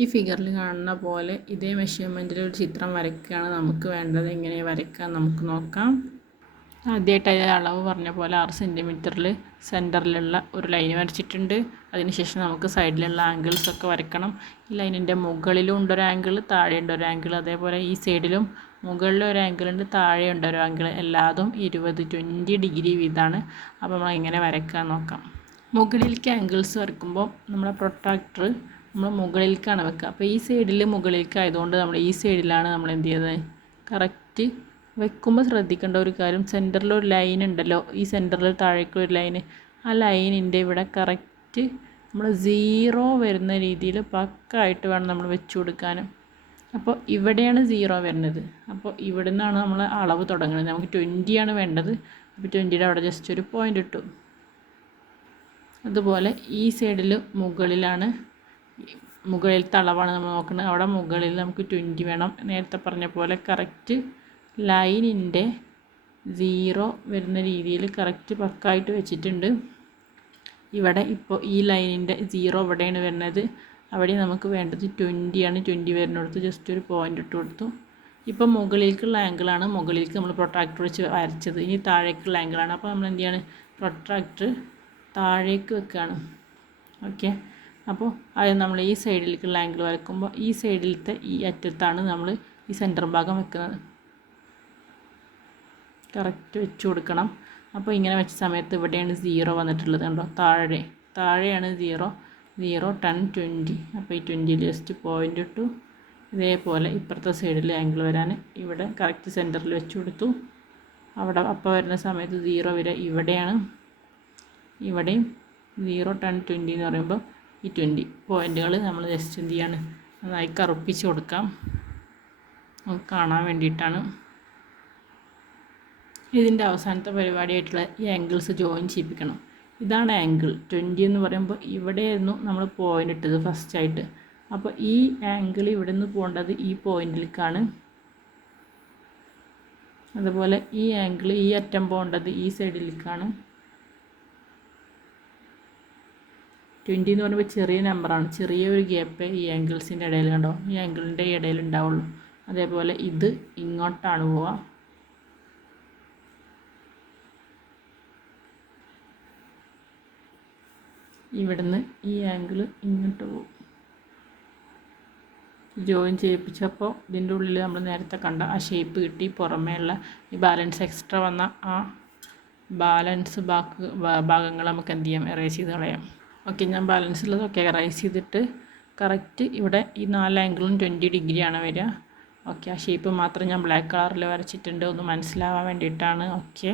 ഈ ഫിഗറിൽ കാണുന്ന പോലെ ഇതേ മെഷർമെൻറ്റിൽ ഒരു ചിത്രം വരയ്ക്കുകയാണ് നമുക്ക് വേണ്ടത്. എങ്ങനെ വരയ്ക്കാം നമുക്ക് നോക്കാം. ആദ്യമായിട്ട് അതിൽ അളവ് പറഞ്ഞ പോലെ 6 സെൻറ്റിമീറ്ററിൽ സെൻറ്ററിലുള്ള ഒരു ലൈൻ വരച്ചിട്ടുണ്ട്. അതിനുശേഷം നമുക്ക് സൈഡിലുള്ള ആംഗിൾസൊക്കെ വരയ്ക്കണം. ഈ ലൈനിൻ്റെ മുകളിലും ഉണ്ടൊരു ആംഗിൾ, താഴെ ഉണ്ടൊരു ആംഗിൾ, അതേപോലെ ഈ സൈഡിലും മുകളിൽ ഒരു ആംഗിൾ ഉണ്ട്, താഴെ ഉണ്ടൊരു ആംഗിൾ, എല്ലാതും 20 ഡിഗ്രി വീതമാണ്. അപ്പോൾ നമ്മൾ എങ്ങനെ വരയ്ക്കാൻ നോക്കാം. മുകളിലേക്ക് ആംഗിൾസ് വരയ്ക്കുമ്പോൾ നമ്മളെ പ്രൊട്രാക്ടർ നമ്മൾ മുകളിലേക്കാണ് വെക്കുക. അപ്പോൾ ഈ സൈഡിൽ മുകളിലേക്ക് ആയതുകൊണ്ട് നമ്മൾ ഈ സൈഡിലാണ് നമ്മൾ എന്ത് ചെയ്തത് കറക്റ്റ് വെക്കുമ്പോൾ ശ്രദ്ധിക്കേണ്ട ഒരു കാര്യം, സെൻറ്ററിലൊരു ലൈൻ ഉണ്ടല്ലോ, ഈ സെൻറ്ററിൽ താഴേക്കൊരു ലൈന്, ആ ലൈനിൻ്റെ ഇവിടെ കറക്റ്റ് നമ്മൾ 0 വരുന്ന രീതിയിൽ പക്കായിട്ട് വേണം നമ്മൾ വെച്ച് കൊടുക്കാനും. അപ്പോൾ ഇവിടെയാണ് 0 വരുന്നത്. അപ്പോൾ ഇവിടെ നിന്നാണ് നമ്മൾ അളവ് തുടങ്ങുന്നത്. നമുക്ക് 20 ആണ് വേണ്ടത്. അപ്പോൾ 20യുടെ അവിടെ ജസ്റ്റ് ഒരു പോയിൻ്റ് ഇട്ടു. അതുപോലെ ഈ സൈഡിൽ മുകളിലാണ്, മുകളിലത്തെ അളവാണ് നമ്മൾ നോക്കുന്നത്. അവിടെ മുകളിൽ നമുക്ക് 20 വേണം. നേരത്തെ പറഞ്ഞ പോലെ കറക്റ്റ് ലൈനിൻ്റെ 0 വരുന്ന രീതിയിൽ കറക്റ്റ് പക്കായിട്ട് വെച്ചിട്ടുണ്ട്. ഇവിടെ ഇപ്പോൾ ഈ ലൈനിൻ്റെ 0 ഇവിടെയാണ് വരുന്നത്. അവിടെ നമുക്ക് വേണ്ടത് 20 ആണ്. 20 വരുന്നിടത്ത് ജസ്റ്റ് ഒരു പോയിൻ്റ് ഇട്ട് കൊടുത്തു. ഇപ്പോൾ മുകളിലേക്കുള്ള ആംഗിളാണ് മുകളിലേക്ക് നമ്മൾ പ്രൊട്രാക്ടർ വെച്ച് വരച്ചത്. ഇനി താഴേക്കുള്ള ആംഗിളാണ്. അപ്പോൾ നമ്മൾ എന്ത് ചെയ്യാണ്, പ്രൊട്രാക്ടർ താഴേക്ക് വെക്കുകയാണ്. ഓക്കെ, അപ്പോൾ അത് നമ്മൾ ഈ സൈഡിലേക്കുള്ള ആംഗിൾ വരയ്ക്കുമ്പോൾ ഈ സൈഡിലത്തെ ഈ അറ്റത്താണ് നമ്മൾ ഈ സെൻറ്റർ ഭാഗം വെക്കുന്നത്. കറക്റ്റ് വെച്ച് കൊടുക്കണം. അപ്പോൾ ഇങ്ങനെ വെച്ച സമയത്ത് ഇവിടെയാണ് 0 വന്നിട്ടുള്ളത്. കണ്ടോ, താഴെയാണ് 0, 10, 20. അപ്പോൾ ഈ 20 ജസ്റ്റ് പോയിൻ്റ് ഇട്ടു. ഇതേപോലെ ഇപ്പുറത്തെ സൈഡിൽ ആംഗിൾ വരാൻ ഇവിടെ കറക്റ്റ് സെൻറ്ററിൽ വെച്ച് കൊടുത്തു. അവിടെ അപ്പോൾ വരുന്ന സമയത്ത് 0 വരെ ഇവിടെയാണ്. ഇവിടെയും 0, 10, 20 എന്ന് പറയുമ്പോൾ ഈ 20 പോയിൻറ്റുകൾ നമ്മൾ ജസ്റ്റ് എന്ത് ചെയ്യാണ്, നന്നായി കറുപ്പിച്ച് കൊടുക്കാം. നമുക്ക് കാണാൻ വേണ്ടിയിട്ടാണ്. ഇതിൻ്റെ അവസാനത്തെ പരിപാടിയായിട്ടുള്ള ഈ ആംഗിൾസ് ജോയിൻ ചെയ്യിപ്പിക്കണം. ഇതാണ് ആംഗിൾ 20 എന്ന് പറയുമ്പോൾ ഇവിടെയായിരുന്നു നമ്മൾ പോയിൻ്റ് ഇട്ടത് ഫസ്റ്റായിട്ട്. അപ്പോൾ ഈ ആംഗിൾ ഇവിടെ നിന്ന് പോകേണ്ടത് ഈ പോയിൻറ്റിലേക്കാണ്. അതുപോലെ ഈ ആംഗിൾ ഈ അറ്റം പോകേണ്ടത് ഈ സൈഡിലേക്കാണ്. 20 എന്ന് പറയുമ്പോൾ ചെറിയ നമ്പറാണ്, ചെറിയൊരു ഗ്യാപ്പ് ഈ ആംഗിൾസിൻ്റെ ഇടയിൽ, കണ്ടോ, ഈ ആംഗിളിൻ്റെ ഇടയിൽ ഉണ്ടാവുള്ളൂ. അതേപോലെ ഇത് ഇങ്ങോട്ടാണ് പോവുക. ഇവിടുന്ന് ഈ ആംഗിൾ ഇങ്ങോട്ട് പോകും. ജോയിൻ ചെയ്യിപ്പിച്ചപ്പോൾ ഇതിൻ്റെ ഉള്ളിൽ നമ്മൾ നേരത്തെ കണ്ട ആ ഷേപ്പ് കിട്ടി. പുറമേയുള്ള ഈ ബാലൻസ് എക്സ്ട്രാ വന്ന ആ ബാലൻസ് ഭാഗങ്ങൾ നമുക്ക് എന്ത് ചെയ്യാം, എറേസ് ചെയ്ത് കളയാം. ഓക്കെ, ഞാൻ ബാലൻസ് ഉള്ളതൊക്കെ എറേസ് ചെയ്തിട്ട് കറക്റ്റ് ഇവിടെ ഈ 4 ആംഗിളും 20 ഡിഗ്രിയാണ് വരിക. ഓക്കെ, ആ ഷേപ്പ് മാത്രം ഞാൻ ബ്ലാക്ക് കളറിൽ വരച്ചിട്ടുണ്ട്, ഒന്ന് മനസ്സിലാവാൻ വേണ്ടിയിട്ടാണ്. ഓക്കെ.